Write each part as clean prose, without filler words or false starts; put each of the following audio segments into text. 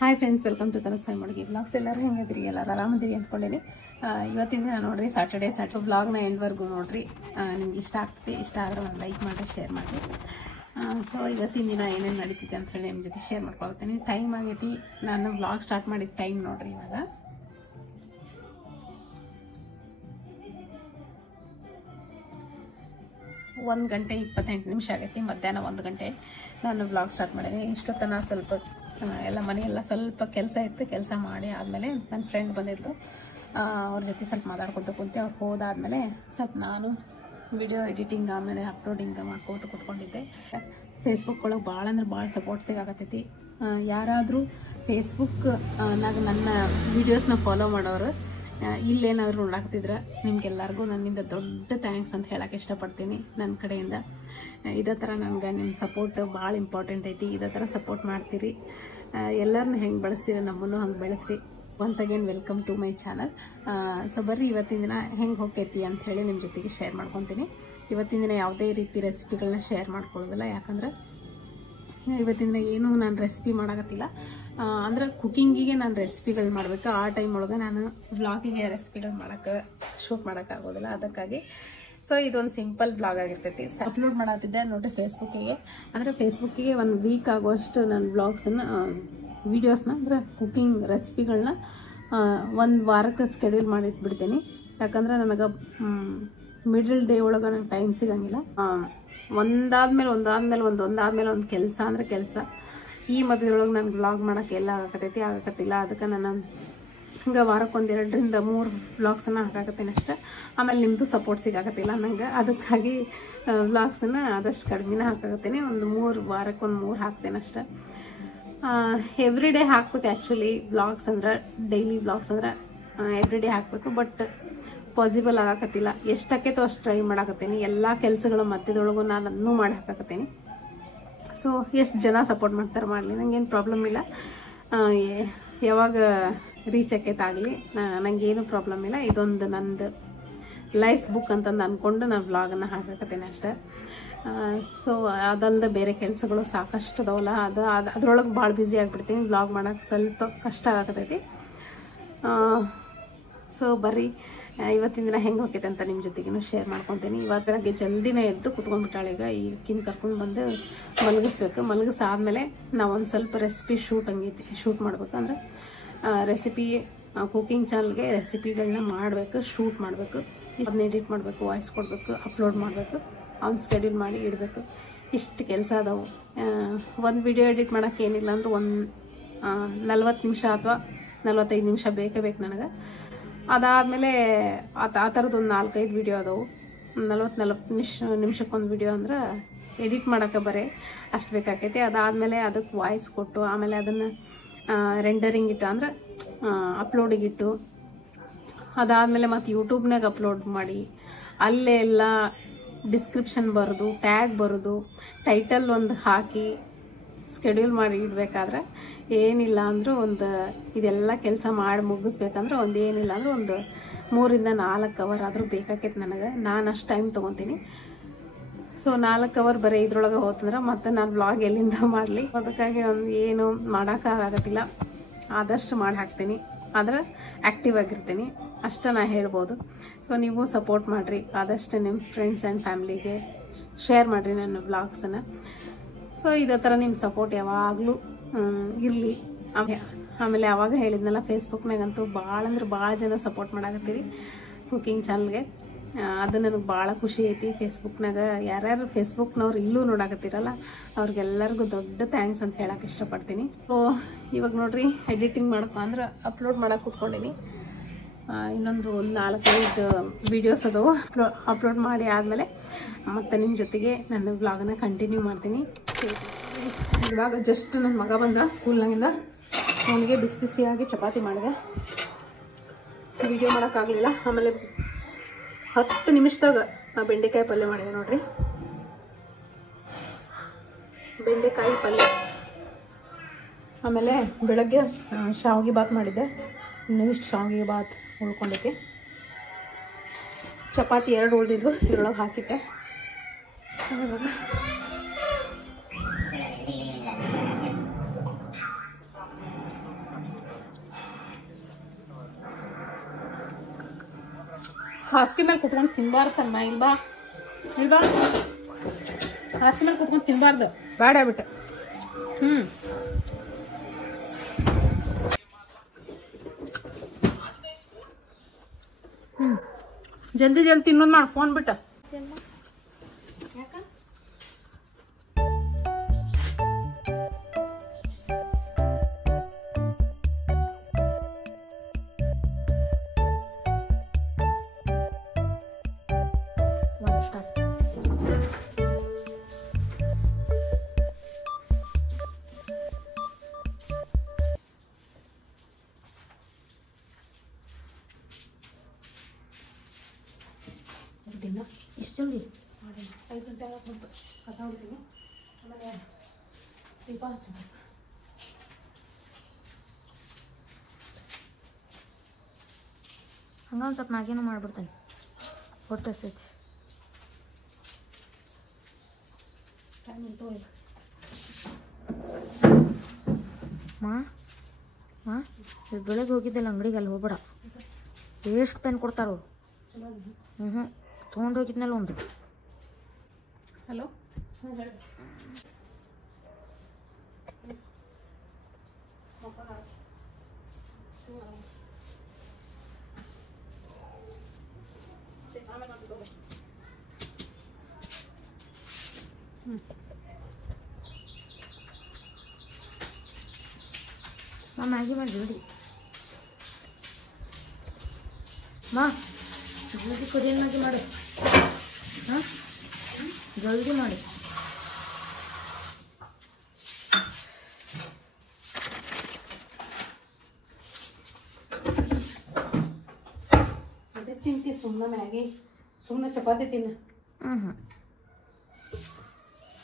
Hi friends, welcome to Tanaswamy Madugi blogs. ಎಲ್ಲರೂ ಹೆಂಗಿದ್ರಿ? ಎಲ್ಲರೂ ಆರಾಮದಿರಿ ಅಂದ್ಕೊಂಡೇನಿ. ಇವತ್ತಿನ ದಿನ ನೋಡ್ರಿ ಸ್ಯಾಟರ್ಡೇ ಬ್ಲಾಗ್ನ ಎಂಡ್ವರೆಗೂ ನೋಡ್ರಿ. ನಿಮ್ಗೆ ಇಷ್ಟ ಆಗ್ತದೆ, ಇಷ್ಟ ಆದ್ರೆ ಒಂದು ಲೈಕ್ ಮಾಡಿ, ಶೇರ್ ಮಾಡಿ. ಸೊ ಇವತ್ತಿನ ದಿನ ಏನೇನು ನಡೀತಿದೆ ಅಂತ ಹೇಳಿ ನಿಮ್ಮ ಜೊತೆ ಶೇರ್ ಮಾಡ್ಕೊಳ್ತೇನೆ. ಟೈಮ್ ಆಗೈತಿ, ನಾನು ಬ್ಲಾಗ್ ಸ್ಟಾರ್ಟ್ ಮಾಡಿದ ಟೈಮ್ ನೋಡ್ರಿ ಇವಾಗ 1 ಗಂಟೆ 28 ನಿಮಿಷ ಆಗೈತಿ. ಮಧ್ಯಾಹ್ನ 1 ಗಂಟೆ ನಾನು ಬ್ಲಾಗ್ ಸ್ಟಾರ್ಟ್ ಮಾಡೀನಿ. ಇಷ್ಟೊತ್ತನ ಸ್ವಲ್ಪ ಎಲ್ಲ ಮನೆಯೆಲ್ಲ ಸ್ವಲ್ಪ ಕೆಲಸ ಇತ್ತು. ಕೆಲಸ ಮಾಡಿ ಆದಮೇಲೆ ನನ್ನ ಫ್ರೆಂಡ್ ಬಂದಿದ್ದು, ಅವ್ರ ಜೊತೆ ಸ್ವಲ್ಪ ಮಾತಾಡ್ಕೊತ ಕುಂತೆ. ಅವ್ರು ಹೋದಾದ್ಮೇಲೆ ಸ್ವಲ್ಪ ನಾನು ವಿಡಿಯೋ ಎಡಿಟಿಂಗ್ ಆಮೇಲೆ ಅಪ್ಲೋಡಿಂಗ್ ಮಾಡ್ಕೋತ ಕೂತ್ಕೊಂಡಿದ್ದೆ. ಫೇಸ್ಬುಕ್ ಒಳಗೆ ಭಾಳ ಅಂದ್ರೆ ಭಾಳ ಸಪೋರ್ಟ್ ಸಿಗಾಕತ್ತೈತಿ. ಯಾರಾದರೂ ಫೇಸ್ಬುಕ್ನಾಗ ನನ್ನ ವೀಡಿಯೋಸ್ನ ಫಾಲೋ ಮಾಡೋರು ಇಲ್ಲೇನಾದರೂ ನೋಡಾಕ್ತಿದ್ರೆ ನಿಮ್ಗೆಲ್ಲರಿಗೂ ನನ್ನಿಂದ ದೊಡ್ಡ ಥ್ಯಾಂಕ್ಸ್ ಅಂತ ಹೇಳಕ್ಕೆ ಇಷ್ಟಪಡ್ತೀನಿ. ನನ್ನ ಕಡೆಯಿಂದ ಇದೇ ಥರ ನನಗೆ ನಿಮ್ಮ ಸಪೋರ್ಟ್ ಭಾಳ ಇಂಪಾರ್ಟೆಂಟ್ ಐತಿ. ಇದೇ ಥರ ಸಪೋರ್ಟ್ ಮಾಡ್ತೀರಿ. ಎಲ್ಲರನ್ನೂ ಹೆಂಗೆ ಬೆಳೆಸ್ತೀರಿ, ನಮ್ಮನ್ನು ಹಂಗೆ ಬೆಳೆಸ್ರಿ. Once again welcome to my channel. So ಬರ್ರಿ ಇವತ್ತಿನ ದಿನ ಹೆಂಗೆ ಹೋಗ್ತೈತಿ ಅಂತ ಹೇಳಿ ನಿಮ್ಮ ಜೊತೆಗೆ ಶೇರ್ ಮಾಡ್ಕೊತೀನಿ. ಇವತ್ತಿನ ದಿನ ಯಾವುದೇ ರೀತಿ ರೆಸಿಪಿಗಳನ್ನ ಶೇರ್ ಮಾಡ್ಕೊಳ್ಳೋದಿಲ್ಲ. ಯಾಕಂದ್ರೆ ಇವತ್ತಿನ ದಿನ ಏನೂ ನಾನು ರೆಸಿಪಿ ಮಾಡೋಕತ್ತಿಲ್ಲ. ಅಂದ್ರೆ ಕುಕ್ಕಿಂಗಿಗೆ ನಾನು ರೆಸಿಪಿಗಳು ಮಾಡಬೇಕು. ಆ ಟೈಮ್ ಒಳಗೆ ನಾನು ವ್ಲಾಗಿಗೆ ರೆಸಿಪಿಗಳು ಮಾಡೋಕ್ಕೆ ಶೂಟ್ ಮಾಡೋಕ್ಕಾಗೋದಿಲ್ಲ. ಅದಕ್ಕಾಗಿ ಸೊ ಇದೊಂದು ಸಿಂಪಲ್ ಬ್ಲಾಗ್ ಆಗಿರ್ತೈತಿ. ಅಪ್ಲೋಡ್ ಮಾಡತ್ತಿದ್ದೆ ನೋಡ್ರಿ ಫೇಸ್ಬುಕ್ಕಿಗೆ. ಅಂದರೆ ಫೇಸ್ಬುಕ್ಕಿಗೆ 1 ವೀಕ್ ಆಗುವಷ್ಟು ನಾನು ಬ್ಲಾಗ್ಸನ್ನು ವೀಡಿಯೋಸ್ನ ಅಂದರೆ ಕುಕ್ಕಿಂಗ್ ರೆಸಿಪಿಗಳನ್ನ 1 ವಾರಕ್ಕೆ ಸ್ಕೆಡ್ಯೂಲ್ ಮಾಡಿಟ್ಬಿಡ್ತೀನಿ. ಯಾಕಂದ್ರೆ ನನಗೆ ಮಿಡಲ್ ಡೇ ಒಳಗೆ ನನಗೆ ಟೈಮ್ ಸಿಗಂಗಿಲ್ಲ. ಒಂದಾದ್ಮೇಲೆ ಒಂದು ಕೆಲಸ ಅಂದರೆ ಕೆಲಸ. ಈ ಮಧ್ಯದೊಳಗೆ ನನಗೆ ಬ್ಲಾಗ್ ಮಾಡೋಕ್ಕೆ ಎಲ್ಲ ಆಗಕತ್ತಿಲ್ಲ. ಅದಕ್ಕೆ ನಾನು ಹಂಗೆ ವಾರಕ್ಕೆ 2 ರಿಂದ 3 ವ್ಲಾಗ್ಸನ್ನು ಹಾಕಾಕತ್ತೀನಿ ಅಷ್ಟೇ. ಆಮೇಲೆ ನಿಮ್ಮದು ಸಪೋರ್ಟ್ ಸಿಗಾಕತ್ತಿಲ್ಲ ನಂಗೆ. ಅದಕ್ಕಾಗಿ ವ್ಲಾಗ್ಸನ್ನು ಆದಷ್ಟು ಕಡಿಮೆನೇ ಹಾಕಾಕತ್ತೀನಿ. ವಾರಕ್ಕೆ 3 ಹಾಕ್ತೇನೆ ಅಷ್ಟೇ. ಎವ್ರಿ ಡೇ ಹಾಕ್ಬೇಕು. ಆ್ಯಕ್ಚುಲಿ ವ್ಲಾಗ್ಸ್ ಅಂದ್ರೆ ಡೈಲಿ ವ್ಲಾಗ್ಸ್ ಅಂದ್ರೆ ಎವ್ರಿ ಡೇ ಹಾಕಬೇಕು. ಬಟ್ ಪಾಸಿಬಲ್ ಆಗಾಕತ್ತಿಲ್ಲ. ಎಷ್ಟಕ್ಕೈತೋ ಅಷ್ಟು ಟ್ರೈ ಮಾಡಾಕತ್ತೀನಿ. ಎಲ್ಲ ಕೆಲಸಗಳ ಮಧ್ಯದೊಳಗೂ ನಾನು ಅದನ್ನೂ ಮಾಡಿ ಹಾಕಾಕತ್ತೀನಿ. ಸೊ ಎಷ್ಟು ಜನ ಸಪೋರ್ಟ್ ಮಾಡ್ತಾರೆ ಮಾಡಲಿ, ನಂಗೇನು ಪ್ರಾಬ್ಲಮ್ ಇಲ್ಲ. ಯಾವಾಗ ರೀಚ್ ಆಕೈತಾಗಲಿ, ನನಗೇನು ಪ್ರಾಬ್ಲಮ್ ಇಲ್ಲ. ಇದೊಂದು ನಂದು ಲೈಫ್ ಬುಕ್ ಅಂತಂದು ಅಂದ್ಕೊಂಡು ನಾನು ವ್ಲಾಗನ್ನು ಹಾಕಾಕತ್ತೀನಿ ಅಷ್ಟೇ. ಸೊ ಅದಲ್ಲದೆ ಬೇರೆ ಕೆಲಸಗಳು ಸಾಕಷ್ಟು ಅದಾವಲ್ಲ, ಅದ್ರೊಳಗೆ ಭಾಳ ಬ್ಯುಸಿ ಆಗಿಬಿಡ್ತೀನಿ. ವ್ಲಾಗ್ ಮಾಡೋಕ್ಕೆ ಸ್ವಲ್ಪ ಕಷ್ಟ ಆಗತೈತಿ. ಸೊ ಬರ್ರಿ ಇವತ್ತಿನ ದಿನ ಹೆಂಗೆ ಹೋಗ್ತೈತೆ ಅಂತ ನಿಮ್ಮ ಜೊತೆಗೂ ಶೇರ್ ಮಾಡ್ಕೊತೀನಿ. ಇವತ್ತು ಬೆಳಗ್ಗೆ ಜಲ್ದಿನೇ ಎದ್ದು ಕುತ್ಕೊಂಡ್ಬಿಟ್ಟಾಳೆ. ಈಗ ಈಗಿನ ಕರ್ಕೊಂಡು ಬಂದು ಮಲಗಿಸ್ಬೇಕು. ಮಲಗಿಸಾದ್ಮೇಲೆ ನಾವು ಒಂದು ಸ್ವಲ್ಪ ರೆಸಿಪಿ ಶೂಟ್ ಮಾಡಬೇಕು. ಅಂದರೆ ರೆಸಿಪಿ ಕುಕ್ಕಿಂಗ್ ಚಾನಲ್ಗೆ ರೆಸಿಪಿಗಳನ್ನ ಮಾಡಬೇಕು, ಶೂಟ್ ಮಾಡಬೇಕು, ಅದನ್ನ ಎಡಿಟ್ ಮಾಡಬೇಕು, ವಾಯ್ಸ್ ಕೊಡಬೇಕು, ಅಪ್ಲೋಡ್ ಮಾಡಬೇಕು, ಅವ್ನು ಸ್ಕೆಡ್ಯೂಲ್ ಮಾಡಿ ಇಡಬೇಕು. ಇಷ್ಟು ಕೆಲಸ ಅದಾವು. ಒಂದು ವಿಡಿಯೋ ಎಡಿಟ್ ಮಾಡೋಕ್ಕೆ ಏನಿಲ್ಲ ಅಂದರೂ 40 ನಿಮಿಷ ಅಥವಾ 45 ನಿಮಿಷ ಬೇಕೇ ಬೇಕು ನನಗೆ. ಅದಾದಮೇಲೆ ಆ ಥರದ್ದು ಒಂದು 4-5 ವಿಡಿಯೋ ಅದಾವು. 40 ನಿಮಿಷಕ್ಕೊಂದು ವಿಡಿಯೋ ಅಂದ್ರೆ ಎಡಿಟ್ ಮಾಡೋಕ್ಕೆ ಅಷ್ಟು ಬೇಕಾಕೈತಿ. ಅದಾದಮೇಲೆ ಅದಕ್ಕೆ ವಾಯ್ಸ್ ಕೊಟ್ಟು ಆಮೇಲೆ ಅದನ್ನು ರೆಂಡರಿಂಗ್ ಇಟ್ಟು ಅಂದರೆ ಅಪ್ಲೋಡಿಗಿಟ್ಟು, ಅದಾದಮೇಲೆ ಮತ್ತು ಯೂಟ್ಯೂಬ್ನಾಗ ಅಪ್ಲೋಡ್ ಮಾಡಿ ಅಲ್ಲೇ ಎಲ್ಲ ಡಿಸ್ಕ್ರಿಪ್ಷನ್ ಬರೋದು, ಟ್ಯಾಗ್ ಬರೋದು, ಟೈಟಲ್ ಒಂದು ಹಾಕಿ ಸ್ಕೆಡ್ಯೂಲ್ ಮಾಡಿ ಇಡಬೇಕಾದ್ರೆ ಏನಿಲ್ಲ ಅಂದರೂ ಇದೆಲ್ಲ ಕೆಲಸ ಮಾಡಿ ಮುಗಿಸ್ಬೇಕಂದ್ರೆ ಏನಿಲ್ಲ ಅಂದ್ರೆ 3 ರಿಂದ 4 ಅವರ್ ಆದರೂ ಬೇಕಾಕೈತೆ ನನಗೆ. ನಾನು ಅಷ್ಟು ಟೈಮ್ ತೊಗೊತೀನಿ. ಸೊ 4 ಅವರ್ ಬರೀ ಇದ್ರೊಳಗೆ ಹೋತಂದ್ರೆ ಮತ್ತೆ ನಾನು ಬ್ಲಾಗ್ ಎಲ್ಲಿಂದ ಮಾಡಲಿ? ಅದಕ್ಕಾಗಿ ಏನು ಮಾಡೋಕ್ಕಾಗತ್ತಿಲ್ಲ. ಆದಷ್ಟು ಮಾಡಿ ಹಾಕ್ತೀನಿ. ಆದರೆ ಆ್ಯಕ್ಟಿವ್ ಆಗಿರ್ತೀನಿ ಅಷ್ಟೇ ನಾ ಹೇಳ್ಬೋದು. ಸೊ ನೀವು ಸಪೋರ್ಟ್ ಮಾಡಿರಿ. ಆದಷ್ಟು ನಿಮ್ಮ ಫ್ರೆಂಡ್ಸ್ ಆ್ಯಂಡ್ ಫ್ಯಾಮ್ಲಿಗೆ ಶೇರ್ ಮಾಡಿರಿ ನನ್ನ ಬ್ಲಾಗ್ಸನ್ನು. ಸೊ ಇದೇ ಥರ ನಿಮ್ಮ ಸಪೋರ್ಟ್ ಯಾವಾಗಲೂ ಇರಲಿ. ಆಮೇಲೆ ಆವಾಗ ಹೇಳಿದ್ನಲ್ಲ, ಫೇಸ್ಬುಕ್ನಾಗಂತೂ ಭಾಳ ಅಂದ್ರೆ ಭಾಳ ಜನ ಸಪೋರ್ಟ್ ಮಾಡಾಕತ್ತೀರಿ ಕುಕ್ಕಿಂಗ್ ಚಾನಲ್ಗೆ. ಅದು ನನಗೆ ಭಾಳ ಖುಷಿ ಐತಿ. ಫೇಸ್ಬುಕ್ನಾಗ ಯಾರ್ಯಾರು ಫೇಸ್ಬುಕ್ನವ್ರು ಇಲ್ಲೂ ನೋಡಾಕತ್ತೀರಲ್ಲ, ಅವ್ರಿಗೆಲ್ಲರಿಗೂ ದೊಡ್ಡ ಥ್ಯಾಂಕ್ಸ್ ಅಂತ ಹೇಳಕ್ಕೆ ಇಷ್ಟಪಡ್ತೀನಿ. ಸೊ ಇವಾಗ ನೋಡ್ರಿ ಎಡಿಟಿಂಗ್ ಅಂದ್ರೆ ಅಪ್ಲೋಡ್ ಮಾಡಕ್ಕೆ ಕೂತ್ಕೊಂಡಿನಿ. ಇನ್ನೊಂದು 4-5 ವೀಡಿಯೋಸ್ ಅದವು. ಅಪ್ಲೋಡ್ ಮಾಡಿ ಆದಮೇಲೆ ಮತ್ತೆ ನಿಮ್ಮ ಜೊತೆಗೆ ನನ್ನ ವ್ಲಾಗನ್ನ ಕಂಟಿನ್ಯೂ ಮಾಡ್ತೀನಿ. ಇವಾಗ ಜಸ್ಟ್ ನನ್ನ ಮಗ ಬಂದ ಸ್ಕೂಲ್ನಾಗಿಂದ. ಅವನಿಗೆ ಬಿಸಿಯಾಗಿ ಚಪಾತಿ ಮಾಡಿದೆ. ವಿಡಿಯೋ ಮಾಡೋಕ್ಕಾಗಲಿಲ್ಲ. ಆಮೇಲೆ 10 ನಿಮಿಷದಾಗ ಬೆಂಡೆಕಾಯಿ ಪಲ್ಯ ಮಾಡಿದೆ ನೋಡ್ರಿ. ಬೆಂಡೆಕಾಯಿ ಪಲ್ಯ. ಆಮೇಲೆ ಬೆಳಗ್ಗೆ ಶಾವಿಗೆ ಬಾತ್ ಮಾಡಿದ್ದೆ. ಇನ್ನೂ ಇಷ್ಟು ಶಾವಿಗೆ ಬಾತ್ ಉಳ್ಕೊಂಡೈತಿ. ಚಪಾತಿ 2 ಉಳಿದಿದ್ವು, ಇದ್ರೊಳಗೆ ಹಾಕಿಟ್ಟೆ. ಹಾಸಿಗೆ ಮೇಲೆ ಕುತ್ಕೊಂಡು ತಿನ್ಬಾರ್ದಮ್ಮ. ಇಲ್ಬಾ ಹಾಸಿಗೆ ಮೇಲೆ ಕುತ್ಕೊಂಡು ತಿನ್ಬಾರ್ದು, ಬೇಡ ಬಿಟ್ಟು. ಜಲ್ದಿ ತಿನ್ನೋದು ಮಾಡಿ ಫೋನ್ ಬಿಟ್ಟ. ದಿನ ಇಷ್ಟು ಜಲ್ದಿ 5 ಗಂಟೆ ಆಗ ಬಂತು. ಕಸ ಹೊಡ್ತೀನಿ, ಆಮೇಲೆ ದೀಪ ಹಚ್ಚಬೇಕು. ಹಂಗ ಒಂದು ಸ್ವಲ್ಪ ಮ್ಯಾಗಿನೂ ಮಾಡ್ಬಿಡ್ತೇನೆ. ಹೊಟ್ಟೆ ಹಸ್ತೈತಿ. ಟೈಮ್ ಉಂಟು. ಮಾ ಬೆಳಗ್ಗೆ ಹೋಗಿದ್ದಿಲ್ಲ ಅಂಗಡಿಗೆ, ಅಲ್ಲಿ ಹೋಗ್ಬೇಡ. ಎಷ್ಟು ಪೆನ್ ಕೊಡ್ತಾರೋ. ತೊಗೊಂಡು ಹೋಗಿದ್ನಲ್ಲ ಒಂದು. ಹಲೋ, ಮಾ ಮ್ಯಾಗಿ ಮಾಡಿ ಜಲ್ದಿ. ಮಾ ಜಲ್ದಿ ಕೊರಿಯನ್ ಮ್ಯಾಗಿ ಮಾಡು. ಹಾಂ, ಜಲ್ದಿ ಮಾಡಿ. ಅದೇ ತಿಂತಿ ಸುಮ್ಮನೆ ಮ್ಯಾಗಿ, ಸುಮ್ಮನೆ ಚಪಾತಿ ತಿನ್ನ.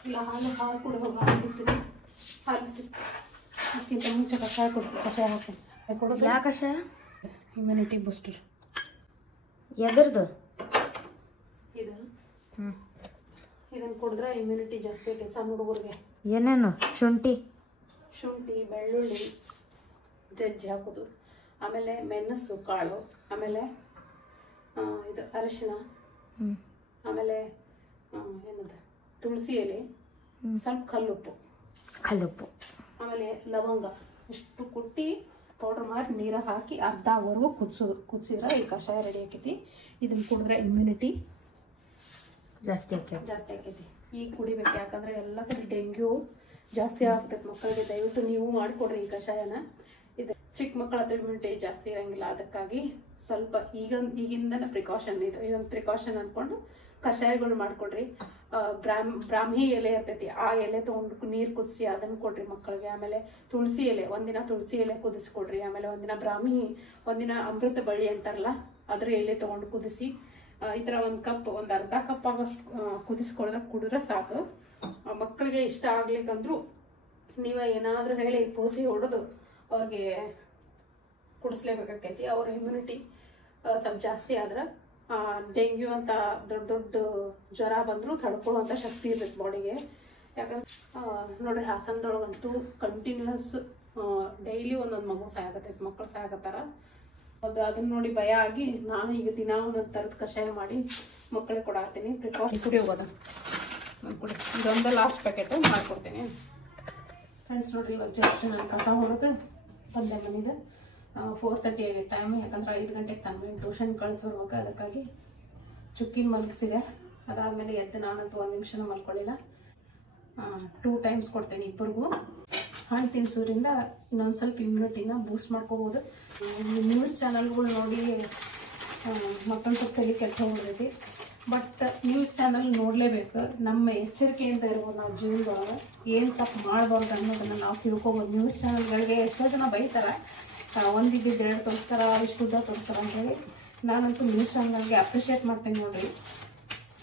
ಇಲ್ಲ ಹಾಲು ಕುಡಿ ಹೋಗ. ಹಾಲು ಬಿಸ್ಕಿಟ್ ಅದಕ್ಕಿಂತ ಮುಂಚೆ ಕಷಾಯ ಕೊಡ್ತೀನಿ. ಕಷಾಯ ಹಾಕ್ತೀನಿ. ಕೊಡೋದು ಯಾಕೆ ಕಷಾಯ? Immunity booster. ಎದರ್ದು? ಇದನ್ನು ಕುಡಿದ್ರೆ ಇಮ್ಯುನಿಟಿ ಜಾಸ್ತಿ ಆಗಿದೆ ಸಣ್ಣ ಹುಡುಗರಿಗೆ. ಏನೇನು? ಶುಂಠಿ, ಬೆಳ್ಳುಳ್ಳಿ ಜಜ್ಜಿ ಹಾಕೋದು, ಆಮೇಲೆ ಮೆಣಸು ಕಾಳು, ಆಮೇಲೆ ಇದು ಅರಿಶಿನ, ಆಮೇಲೆ ಏನದು ತುಳಸಿ ಎಲೆ, ಸ್ವಲ್ಪ ಕಲ್ಲುಪ್ಪು, ಆಮೇಲೆ ಲವಂಗ ಇಷ್ಟು ಕುಟ್ಟಿ ಪೌಡ್ರ್ ಮಾಡಿ ನೀರಾಗ ಹಾಕಿ ಅರ್ಧ ಅವರ್ವರೆಗೂ ಕುದಿಸಿದ್ರೆ ಈ ಕಷಾಯ ರೆಡಿ ಆಕೈತಿ. ಇದನ್ನು ಕುಡಿದ್ರೆ ಇಮ್ಯುನಿಟಿ ಜಾಸ್ತಿ ಆಕೈತಿ. ಈಗ ಕುಡಿಬೇಕು, ಯಾಕಂದ್ರೆ ಎಲ್ಲ ಕಡೆ ಡೆಂಗ್ಯೂ ಜಾಸ್ತಿ ಆಗ್ತೈತೆ ಮಕ್ಕಳಿಗೆ. ದಯವಿಟ್ಟು ನೀವು ಮಾಡಿಕೊಡ್ರಿ ಈ ಕಷಾಯನ. ಇದು ಚಿಕ್ಕ ಮಕ್ಕಳ ಹತ್ರ ಇಮ್ಯುನಿಟಿ ಜಾಸ್ತಿ ಇರಂಗಿಲ್ಲ, ಅದಕ್ಕಾಗಿ ಸ್ವಲ್ಪ ಈಗಿಂದನೇ ಪ್ರಿಕಾಷನ್ ಇದು. ಇದೊಂದು ಪ್ರಿಕಾಷನ್ ಅಂದ್ಕೊಂಡು ಕಷಾಯಗಳು ಮಾಡಿಕೊಡ್ರಿ. ಬ್ರಾಹ್ಮಿ ಎಲೆ ಇರ್ತೈತಿ, ಆ ಎಲೆ ತೊಗೊಂಡು ನೀರು ಕುದಿಸಿ ಅದನ್ನು ಕೊಡ್ರಿ ಮಕ್ಕಳಿಗೆ. ಆಮೇಲೆ ತುಳಸಿ ಎಲೆ, ಒಂದಿನ ತುಳಸಿ ಎಲೆ ಕುದಿಸ್ಕೊಡ್ರಿ. ಆಮೇಲೆ ಒಂದಿನ ಬ್ರಾಹ್ಮಿ, ಒಂದಿನ ಅಮೃತ ಬಳ್ಳಿ ಅಂತಾರಲ್ಲ ಅದ್ರ ಎಲೆ ತೊಗೊಂಡು ಕುದಿಸಿ ಈ ಥರ ಒಂದು ಅರ್ಧ ಕಪ್ ಆಗೋಷ್ಟು ಕುಡಿದ್ರೆ ಸಾಕು. ಮಕ್ಕಳಿಗೆ ಇಷ್ಟ ಆಗ್ಲಿಕ್ಕಂದ್ರೂ ನೀವೇ ಏನಾದರೂ ಹೇಳಿ ಪೋಸಿ ಹೊಡೆದು ಅವ್ರಿಗೆ ಕುಡಿಸ್ಲೇಬೇಕಾಕೈತಿ. ಅವ್ರ ಇಮ್ಯುನಿಟಿ ಸ್ವಲ್ಪ ಜಾಸ್ತಿ ಆದ್ರೆ ಡೆಂಗ್ಯೂ ಅಂತ ದೊಡ್ಡ ಜ್ವರ ಬಂದರೂ ತಡ್ಕೊಳ್ಳೋಂಥ ಶಕ್ತಿ ಇರ್ತೈತೆ ಬಾಡಿಗೆ. ಯಾಕಂದ್ರೆ ನೋಡ್ರಿ, ಹಾಸನದೊಳಗಂತೂ ಕಂಟಿನ್ಯೂಸ್ ಡೈಲಿ ಒಂದೊಂದು ಮಗು ಸಾಯಾಗತ್ತೈತೆ, ಮಕ್ಕಳು ಸಾಯಾಗತ್ತಾರ. ಅದನ್ನ ನೋಡಿ ಭಯ ಆಗಿ ನಾನು ಈಗ ದಿನ ಒಂದೊಂದು ಥರದ ಕಷಾಯ ಮಾಡಿ ಮಕ್ಕಳಿಗೆ ಕೊಡಾತೀನಿ. ಕುಡಿ ಹೋಗೋದ ಕುಡಿ. ಇದೊಂದು ಲಾಸ್ಟ್ ಪ್ಯಾಕೆಟು ಮಾಡಿಕೊಡ್ತೀನಿ ಫ್ರೆಂಡ್ಸ್. ನೋಡ್ರಿ, ಇವಾಗ ಜಸ್ಟ್ ನಾನು ಕಸ ಹೊಡೆದು ಬಂದೆ ಮನೆದು. 4:30 ಆಗಿದೆ ಟೈಮ್. ಯಾಕಂದ್ರೆ 5 ಗಂಟೆಗೆ ತಂದು ಟ್ಯೂಷನ್ ಕಳಿಸ್ಬೇಕು, ಅದಕ್ಕಾಗಿ ಚುಕ್ಕಿನ ಮಲಗಿಸಿದೆ. ಅದಾದಮೇಲೆ ಎದ್ದು ನಾನಂತೂ 1 ನಿಮಿಷನೂ ಮಲ್ಕೊಳ್ಳಿಲ್ಲ. 2 ಟೈಮ್ಸ್ ಕೊಡ್ತೇನೆ ಇಬ್ಬರಿಗೂ. ಹಣ್ಣು ತಿನ್ಸೋದ್ರಿಂದ ಇನ್ನೊಂದು ಸ್ವಲ್ಪ ಇಮ್ಯುನಿಟಿನ ಬೂಸ್ಟ್ ಮಾಡ್ಕೋಬೋದು. ನ್ಯೂಸ್ ಚಾನಲ್ಗಳು ನೋಡಿ ಮತ್ತೊಂದು ಸ್ವಲ್ಪ ತಲೆ ಕೆಟ್ಟ ಹೋಗ್ಬಿಡ್ತೈತಿ. ಬಟ್ ನ್ಯೂಸ್ ಚಾನಲ್ ನೋಡಲೇಬೇಕು. ನಮ್ಮ ಎಚ್ಚರಿಕೆಯಿಂದ ಇರ್ಬೋದು. ನಾವು ಜೀವನದೊಳಗೆ ಏನು ತಪ್ಪು ಮಾಡಬಾರ್ದು ಅನ್ನೋದನ್ನು ನಾವು ತಿಳ್ಕೊಬೋದು. ನ್ಯೂಸ್ ಚಾನಲ್ಗಳಿಗೆ ಎಷ್ಟೋ ಜನ ಬೈತಾರೆ, ಒಂದಿದ್ದು 2 ತೋರಿಸ್ತಾರ, ಇಷ್ಟು ಉದ್ದ ತೋರಿಸ್ತಾರ ಅಂತೇಳಿ. ನಾನಂತೂ ನ್ಯೂಸ್ ಚಾನಲ್ಗೆ ಅಪ್ರಿಷಿಯೇಟ್ ಮಾಡ್ತೀನಿ ನೋಡ್ರಿ.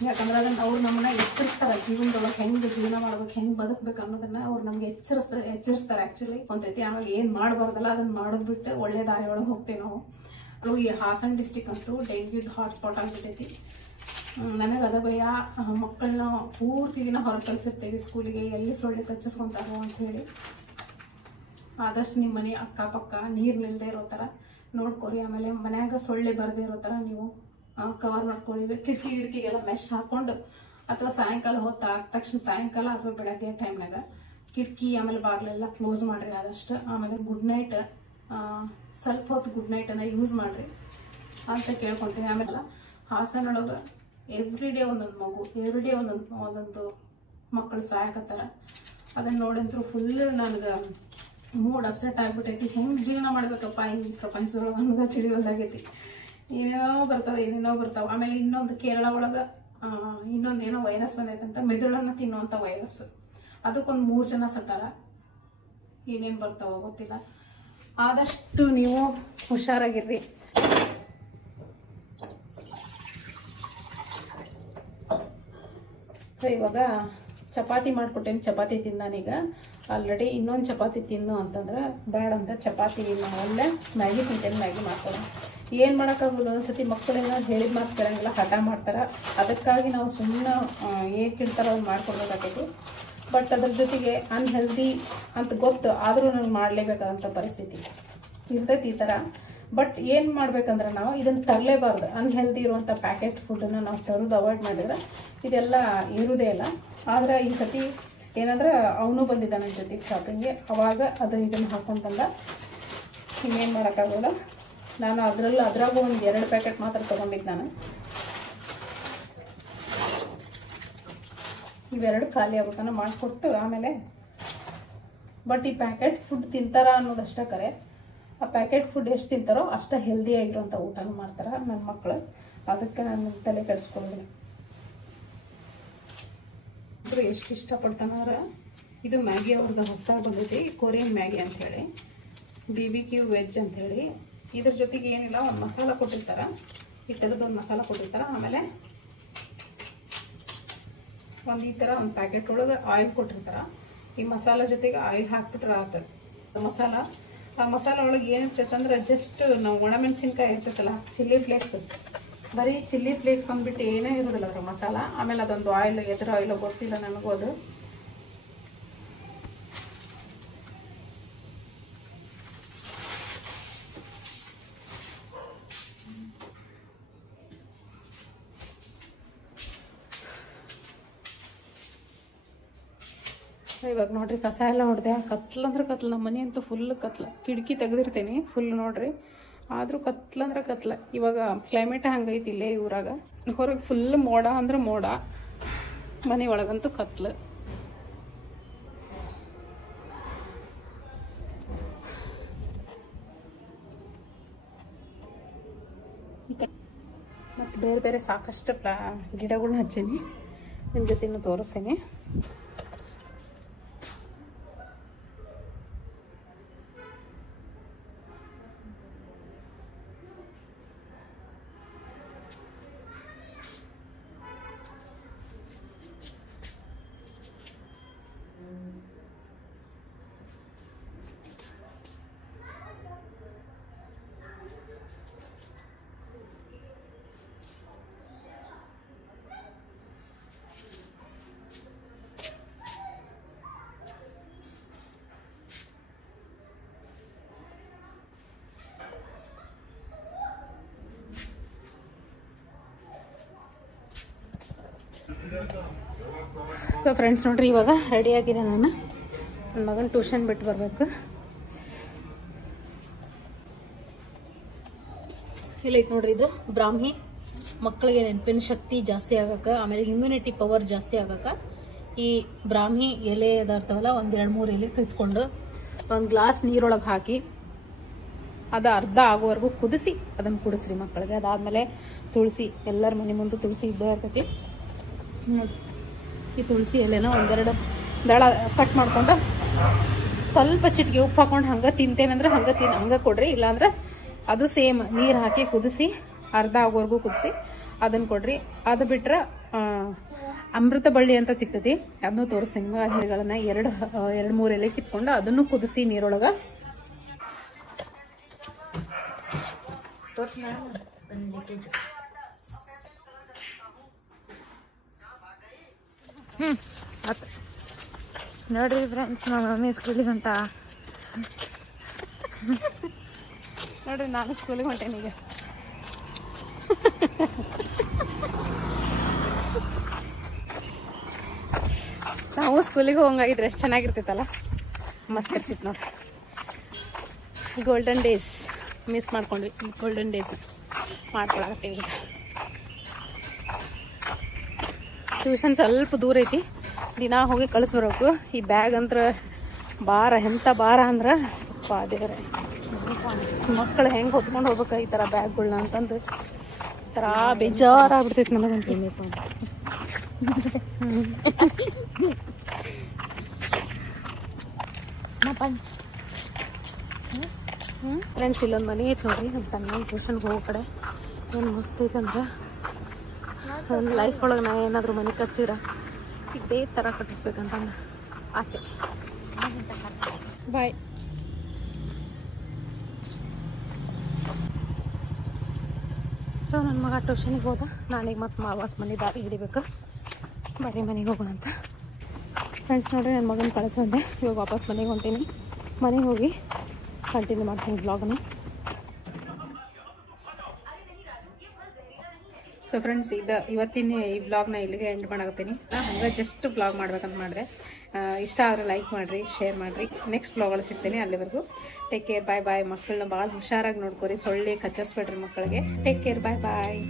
ಯಾಕಂದ್ರೆ ಅದನ್ನು ಅವ್ರು ನಮ್ಮನ್ನ ಎಚ್ಚರಿಸ್ತಾರೆ. ಜೀವನದೊಳಗೆ ಹೆಂಗೆ ಜೀವನ ಮಾಡ್ಬೇಕು, ಹೆಂಗೆ ಬದುಕಬೇಕು ಅನ್ನೋದನ್ನ ಅವ್ರು ನಮ್ಗೆ ಎಚ್ಚರಿಸ್ತಾರೆ ಆ್ಯಕ್ಚುಲಿ ಒಂದೈತಿ. ಆಮೇಲೆ ಏನು ಮಾಡಬಾರ್ದಲ್ಲ ಅದನ್ನು ಮಾಡೋದ್ಬಿಟ್ಟು ಒಳ್ಳೆ ದಾರಿಯೊಳಗೆ ಹೋಗ್ತೀವಿ ನಾವು. ಅದು ಈ ಹಾಸನ ಡಿಸ್ಟಿಕ್ ಅಂತೂ ಡೆಂಗ್ಯೂದು ಹಾಟ್ಸ್ಪಾಟ್ ಆಗಿಬಿಟ್ಟೈತಿ. ನನಗೆ ಅದ ಭಯ. ಮಕ್ಕಳನ್ನ ಪೂರ್ತಿ ದಿನ ಹೊರ ಕಳಿಸಿರ್ತೀವಿ ಸ್ಕೂಲಿಗೆ, ಎಲ್ಲಿ ಸೊಳ್ಳೆ ಕಚ್ಚಿಸ್ಕೊಂತಾರೋ ಅಂಥೇಳಿ. ಆದಷ್ಟು ನಿಮ್ಮ ಮನೆ ಅಕ್ಕಪಕ್ಕ ನೀರು ನಿಲ್ಲದೆ ಇರೋ ಥರ ನೋಡ್ಕೊರಿ. ಆಮೇಲೆ ಮನ್ಯಾಗ ಸೊಳ್ಳೆ ಬರದೇ ಇರೋ ಥರ ನೀವು ಕವರ್ ಮಾಡ್ಕೊಳ್ಳಿ. ಕಿಟಕಿಗೆಲ್ಲ ಮೆಶ್ ಹಾಕೊಂಡು ಅಥವಾ ಸಾಯಂಕಾಲ ಹೊತ್ತು ಆದ ತಕ್ಷಣ ಸಾಯಂಕಾಲ ಅಥವಾ ಬೆಳಗ್ಗೆ ಟೈಮ್ನಾಗ ಕಿಟಕಿ ಆಮೇಲೆ ಬಾಗಿಲೆಲ್ಲ ಕ್ಲೋಸ್ ಮಾಡಿರಿ ಆದಷ್ಟು. ಆಮೇಲೆ ಗುಡ್ ನೈಟ್ ಸ್ವಲ್ಪ ಹೊತ್ತು ಗುಡ್ ನೈಟನ್ನು ಯೂಸ್ ಮಾಡಿರಿ ಅಂತ ಕೇಳ್ಕೊತೀನಿ. ಆಮೇಲೆ ಹಾಸನೊಳಗೆ ಎವ್ರಿ ಡೇ ಒಂದೊಂದು ಮಗು, ಎವ್ರಿ ಡೇ ಒಂದೊಂದು ಮಕ್ಕಳು ಸಾಯಕತ್ತಾರ. ಅದನ್ನು ನೋಡಿದ್ರು ಫುಲ್ ನನಗೆ ಮೂಡ್ ಅಪ್ಸೆಟ್ ಆಗಿಬಿಟ್ಟೈತಿ. ಹೆಂಗೆ ಜೀವನ ಮಾಡ್ಬೇಕಪ್ಪ ಈ ಪ್ರಪಂಚದೊಳಗೆ ಅನ್ನೋದು ತಿಳಿಯೋದಾಗೈತಿ. ಏನೇನೋ ಬರ್ತಾವೆ. ಆಮೇಲೆ ಇನ್ನೊಂದು ಕೇರಳ ಒಳಗೆ ಇನ್ನೊಂದೇನೋ ವೈರಸ್ ಬಂದೈತಂತ, ಮೆದುಳನ್ನು ತಿನ್ನುವಂಥ ವೈರಸ್. ಅದಕ್ಕೊಂದು 3 ಜನ ಸತ್ತಾರ. ಏನೇನು ಬರ್ತಾವೋ ಗೊತ್ತಿಲ್ಲ. ಆದಷ್ಟು ನೀವು ಹುಷಾರಾಗಿರ್ರಿ. ಇವಾಗ ಚಪಾತಿ ಮಾಡಿಕೊಟ್ಟೇನೆ, ಚಪಾತಿ ತಿಂದಾನೀಗ. ಆಲ್ರೆಡಿ ಇನ್ನೊಂದು ಚಪಾತಿ ತಿನ್ನು ಅಂತಂದ್ರೆ ಬೇಡ ಅಂತ ಚಪಾತಿ ನಾವಲ್ಲೇ ಮ್ಯಾಗಿ ತಿಂತೇನೆ, ಮ್ಯಾಗಿ ಮಾಡ್ಕೊಳ್ಳೋಣ. ಏನು ಮಾಡೋಕ್ಕಾಗಲ್ಲ, ಒಂದ್ಸತಿ ಮಕ್ಕಳೆಲ್ಲ ಹೇಳಿದ ಮಾತು ಕೇಳಂಗಿಲ್ಲ, ಹಠ ಮಾಡ್ತಾರೆ. ಅದಕ್ಕಾಗಿ ನಾವು ಸುಮ್ಮನೆ ಏನು ಕೇಳ್ತಾರೋ ಅವ್ರು ಮಾಡ್ಕೊಡ್ಬೇಕಾಗೈತಿ. ಬಟ್ ಅದ್ರ ಜೊತೆಗೆ ಅನ್ಹೆಲ್ದಿ ಅಂತ ಗೊತ್ತು, ಆದರೂ ನನಗೆ ಮಾಡಲೇಬೇಕಾದಂಥ ಪರಿಸ್ಥಿತಿ ಇರ್ತೈತಿ ಈ ಥರ. ಬಟ್ ಏನು ಮಾಡ್ಬೇಕಂದ್ರೆ ನಾವು ಇದನ್ನು ತರಲೇಬಾರ್ದು. ಅನ್ಹೆಲ್ದಿ ಇರುವಂಥ ಪ್ಯಾಕೆಟ್ ಫುಡ್ಡನ್ನು ನಾವು ತರೋದು ಅವಾಯ್ಡ್ ಮಾಡಿದ್ರೆ ಇದೆಲ್ಲ ಇರೋದೇ ಇಲ್ಲ. ಆದರೆ ಈ ಸತಿ ಏನಂದ್ರೆ ಅವನು ಬಂದಿದ್ದ ನನ್ನ ಜೊತೆಗೆ ಶಾಪಿಂಗ್ಗೆ, ಅವಾಗ ಇದನ್ನು ಹಾಕೊಂಡು ಬಂದ. ಇನ್ನೇನು ಮಾಡೋಕ್ಕಾಗೋಲ್ಲ. ನಾನು ಅದ್ರಾಗೂ ಒಂದು 2 ಪ್ಯಾಕೆಟ್ ಮಾತ್ರ ತೊಗೊಂಡಿದ್ದು ನಾನು. ಇವೆರಡು ಖಾಲಿ ಆಗುತ್ತಾನ ಮಾಡಿಕೊಟ್ಟು ಆಮೇಲೆ. ಬಟ್ ಈ ಪ್ಯಾಕೆಟ್ ಫುಡ್ ತಿಂತಾರ ಅನ್ನೋದಷ್ಟೇ ಕರೆ. ಆ ಪ್ಯಾಕೆಟ್ ಫುಡ್ ಎಷ್ಟು ತಿಂತಾರೋ ಅಷ್ಟು ಹೆಲ್ದಿಯಾಗಿರುವಂಥ ಊಟನೂ ಮಾಡ್ತಾರೆ ನನ್ನ ಮಕ್ಕಳು. ಅದಕ್ಕೆ ನಾನು ತಲೆ ಕೆಡಿಸ್ಕೊಳ್ಳೋದಿಲ್ಲ. ಎಷ್ಟು ಇಷ್ಟಪಡ್ತಾನಂದ್ರೆ ಇದು ಮ್ಯಾಗಿ ಅವ್ರದ್ದು ಹೊಸದಾಗಿ ಬಂದೈತಿ, ಕೊರಿಯನ್ ಮ್ಯಾಗಿ ಅಂಥೇಳಿ, BBQ ವೆಜ್ ಅಂಥೇಳಿ. ಇದ್ರ ಜೊತೆಗೆ ಏನಿಲ್ಲ, ಒಂದು ಮಸಾಲ ಕೊಟ್ಟಿರ್ತಾರೆ, ಈ ಥರದ್ದೊಂದು ಮಸಾಲ ಕೊಟ್ಟಿರ್ತಾರೆ. ಆಮೇಲೆ ಈ ಥರ ಒಂದು ಪ್ಯಾಕೆಟ್ ಒಳಗೆ ಆಯಿಲ್ ಕೊಟ್ಟಿರ್ತಾರೆ. ಈ ಮಸಾಲ ಜೊತೆಗೆ ಆಯಿಲ್ ಹಾಕ್ಬಿಟ್ರೆ ಆಗ್ತದೆ ಆ ಮಸಾಲ ಒಳಗೆ ಏನಿರ್ತೈತಂದ್ರೆ ಜಸ್ಟ್ ನಾವು ಒಣಮೆಣಸಿನ್ಕಾಯಿ ಇರ್ತೈತಲ್ಲ, ಚಿಲ್ಲಿ ಫ್ಲೇಕ್ಸ್, ಬರೀ ಚಿಲ್ಲಿ ಫ್ಲೇಕ್ಸ್ ಅಂದ್ಬಿಟ್ಟು ಏನೇ ಇರೋದಿಲ್ಲ ಅದ್ರ ಮಸಾಲ. ಆಮೇಲೆ ಅದೊಂದು ಆಯಿಲ್, ಎದುರು ಆಯಿಲ್ ಗೊತ್ತಿಲ್ಲ ನನಗೂ ಅದು. ಇವಾಗ ನೋಡ್ರಿ ಕಸ ಎಲ್ಲ ಹೊಡೆದೆ. ಕತ್ಲಂದ್ರೆ ಕತ್ಲ, ನಮ್ಮ ಮನೆ ಅಂತೂ ಫುಲ್ ಕತ್ಲ. ಕಿಟಕಿ ತೆಗೆದಿರ್ತೀನಿ ಫುಲ್ ನೋಡ್ರಿ, ಆದರೂ ಕತ್ಲಂದ್ರೆ ಕತ್ಲ. ಇವಾಗ ಕ್ಲೈಮೇಟ್ ಹಂಗೈತಿ ಇಲ್ಲೇ ಊರಾಗ. ಹೊರಗೆ ಫುಲ್ ಮೋಡ ಅಂದ್ರೆ ಮೋಡ, ಮನೆ ಒಳಗಂತೂ ಕತ್ಲು. ಮತ್ತು ಬೇರೆ ಬೇರೆ ಸಾಕಷ್ಟು ಗಿಡಗಳನ್ನ ಹಚ್ಚೀನಿ, ನಿಮ್ಮ ಜೊತೆ ತೋರಿಸ್ತೀನಿ. ಸೊ ಫ್ರೆಂಡ್ಸ್ ನೋಡ್ರಿ, ಇವಾಗ ರೆಡಿ ಆಗಿದೆ. ನಾನು ನನ್ನ ಮಗನ ಟ್ಯೂಷನ್ ಬಿಟ್ಟು ಬರಬೇಕು. ಇಲ್ಲೈತೆ ನೋಡ್ರಿ, ಇದು ಬ್ರಾಹ್ಮಿ. ಮಕ್ಕಳಿಗೆ ನೆನಪಿನ ಶಕ್ತಿ ಜಾಸ್ತಿ ಆಗಕ್ಕೆ, ಆಮೇಲೆ ಇಮ್ಯುನಿಟಿ ಪವರ್ ಜಾಸ್ತಿ ಆಗಕ್ಕೆ ಈ ಬ್ರಾಹ್ಮಿ ಎಲೆ ಇದಾರ್ತಾವಲ್ಲ, 1-2-3 ಎಲೆ ಕಿತ್ಕೊಂಡು ಒಂದು ಗ್ಲಾಸ್ ನೀರೊಳಗೆ ಹಾಕಿ ಅದು ಅರ್ಧ ಆಗೋವರೆಗೂ ಕುದಿಸಿ ಅದನ್ನು ಕುಡಿಸ್ರಿ ಮಕ್ಕಳಿಗೆ. ಅದಾದಮೇಲೆ ತುಳಸಿ, ಎಲ್ಲರ ಮನೆ ಮುಂದೆ ತುಳಸಿ ಇದ್ದೇ ಇರ್ತೈತಿ. ಈ ತುಳಸಿ ಎಲೆನ 1-2 ದಳ ಕಟ್ ಮಾಡ್ಕೊಂಡು ಸ್ವಲ್ಪ ಚಿಟಿಕೆ ಉಪ್ಪು ಹಾಕೊಂಡು ಹಂಗೆ ತಿಂತೇನಂದ್ರೆ ಹಂಗೆ ಕೊಡ್ರಿ. ಇಲ್ಲಾಂದ್ರೆ ಅದು ಸೇಮ್ ನೀರು ಹಾಕಿ ಕುದಿಸಿ ಅರ್ಧ ಆಗೋವರೆಗೂ ಕುದಿಸಿ ಅದನ್ನು ಕೊಡ್ರಿ. ಅದು ಬಿಟ್ರೆ ಅಮೃತ ಬಳ್ಳಿ ಅಂತ ಸಿಗ್ತೈತಿ, ಅದನ್ನು ತೋರಿಸ್ತೀನಿ. ಎಲೆಗಳನ್ನ 2-3 ಎಲೆ ಕಿತ್ಕೊಂಡು ಅದನ್ನು ಕುದಿಸಿ ನೀರೊಳಗೆ. ಆಯ್ತು ನೋಡ್ರಿ ಫ್ರೆಂಡ್ಸ್, ನಮ್ಮ ಮಮ್ಮಿ ಸ್ಕೂಲಿಗೆ ಹೊಂಟ. ನೋಡ್ರಿ, ನಾನು ಸ್ಕೂಲಿಗೆ ಹೊಂಟೇನೀಗ. ನಾವು ಸ್ಕೂಲಿಗೆ ಹೋಗಂಗಾಗಿದ್ರೆ ಎಷ್ಟು ಚೆನ್ನಾಗಿರ್ತಿತ್ತಲ್ಲ, ಮಸ್ತ್ ಇರ್ತಿತ್ತು ನೋಡಿ. ಗೋಲ್ಡನ್ ಡೇಸ್ ಮಿಸ್ ಮಾಡ್ಕೊಂಡ್ವಿ. ಗೋಲ್ಡನ್ ಡೇಸ್ ಮಾಡ್ಕೊಳಕತ್ತೀವಿ ಈಗ. ಟ್ಯೂಷನ್ ಸ್ವಲ್ಪ ದೂರ ಐತಿ, ದಿನ ಹೋಗಿ ಕಳಿಸ್ಬರ್ಬೇಕು. ಈ ಬ್ಯಾಗ್ ಅಂತ್ರ ಭಾರ, ಎಂಥ ಭಾರ ಅಂದ್ರೆ ದೇವ್ರೆ. ಮಕ್ಕಳು ಹೆಂಗೆ ಹೊತ್ಕೊಂಡು ಹೋಗ್ಬೇಕು ಈ ಥರ ಬ್ಯಾಗ್ಗಳನ್ನ ಅಂತಂದು ಈ ಥರ ಬೇಜಾರಾಗ್ಬಿಡ್ತೈತಿ ನನಗಂತೂ. ಫ್ರೆಂಡ್ಸ್, ಇಲ್ಲೊಂದು ಮನೆ ಐತೆ ನೋಡ್ರಿ, ನಮ್ಮ ತನ್ನ ಟ್ಯೂಷನ್ಗೆ ಹೋಗೋ ಕಡೆ. ಏನು ಮಸ್ತ್ ಐತೆ ಅಂದ್ರೆ, ನನ್ನ ಲೈಫ್ ಒಳಗೆ ನಾ ಏನಾದರೂ ಮನೆ ಕಟ್ಸಿರ ಇದೇ ಥರ ಕಟ್ಟಿಸ್ಬೇಕಂತ ಆಸೆ. ಬಾಯ್. ಸೊ ನನ್ನ ಮಗ ಟ್ಯೂಷನಿಗೆ ಹೋದ, ನಾನೀಗ ಮತ್ತೆ ವಾಪಸ್ ಮನೆ ದಾರಿ ಹಿಡಿಬೇಕು. ಬರೀ ಮನೆಗೆ ಹೋಗೋಣ ಅಂತ. ಫ್ರೆಂಡ್ಸ್ ನೋಡ್ರಿ, ನನ್ನ ಮಗನ ಕಳಿಸಿ ಬಂದೆ. ಇವಾಗ ವಾಪಸ್ ಮನೆಗೆ ಹೊಂಟೀನಿ. ಮನೆಗೆ ಹೋಗಿ ಕಂಟಿನ್ಯೂ ಮಾಡ್ತೀನಿ ಬ್ಲಾಗನ್ನ. ಸೊ ಫ್ರೆಂಡ್ಸ್, ಇವತ್ತಿನ ಈ ವ್ಲಾಗ್ನ ಇಲ್ಲಿಗೆ ಎಂಡ್ ಮಾಡಾಕತ್ತೀನಿ. ಹಂಗೆ ಜಸ್ಟ್ ವ್ಲಾಗ್ ಮಾಡ್ಬೇಕಂತ ಮಾಡಿದೆ. ಇಷ್ಟ ಆದರೆ ಲೈಕ್ ಮಾಡಿರಿ, ಶೇರ್ ಮಾಡಿರಿ. ನೆಕ್ಸ್ಟ್ ವ್ಲಾಗಲ್ಲಿ ಸಿಗ್ತೀನಿ. ಅಲ್ಲಿವರೆಗೂ ಟೇಕ್ ಕೇರ್, ಬಾಯ್ ಬಾಯ್. ಮಕ್ಕಳನ್ನ ಭಾಳ ಹುಷಾರಾಗಿ ನೋಡ್ಕೊರಿ, ಸೊಳ್ಳೆ ಕಚ್ಚಿಸ್ಬೇಡ್ರಿ ಮಕ್ಕಳಿಗೆ. ಟೇಕ್ ಕೇರ್, ಬಾಯ್ ಬಾಯ್.